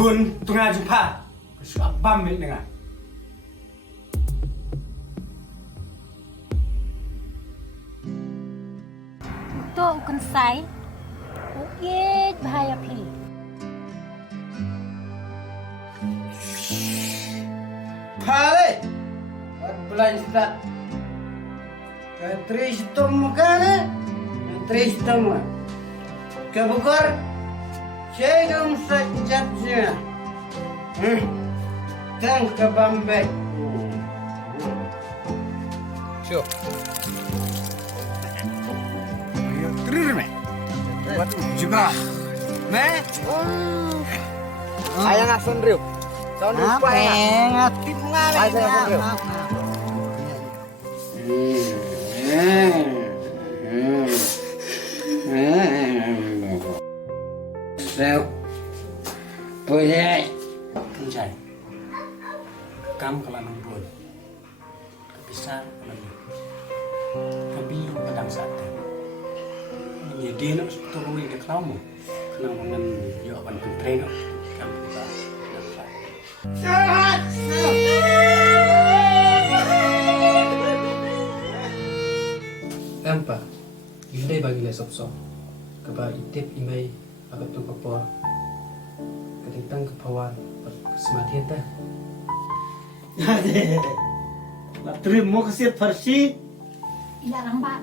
kun tengah jumpa kesuap bambil dengan untuk konsai ukit bahaya pilih. Pare, belanja Tristom kan? Tristom. Kebukar, saya sajatnya. Dan ke Bombay. Sure. Ayo terus me. Buat juga. Me. Ayah nak sondriu. Sondriu apa ya? Ngatip ngale. Ayah sondriu. Sao? Boleh. Kencai. Kamu kalau nungguin. Kepisah kalau kebilu pedang sate. Jadi nak turun di kamu. Kenapa dengan jawaban pentreno? Kamu kita dapat. Empa, indai bagi le sop-sop. Keba itip imai agat tu kapor. Ketitang kepawan kesematian dah. Nak terima kasih Farsi. Tidak lambat.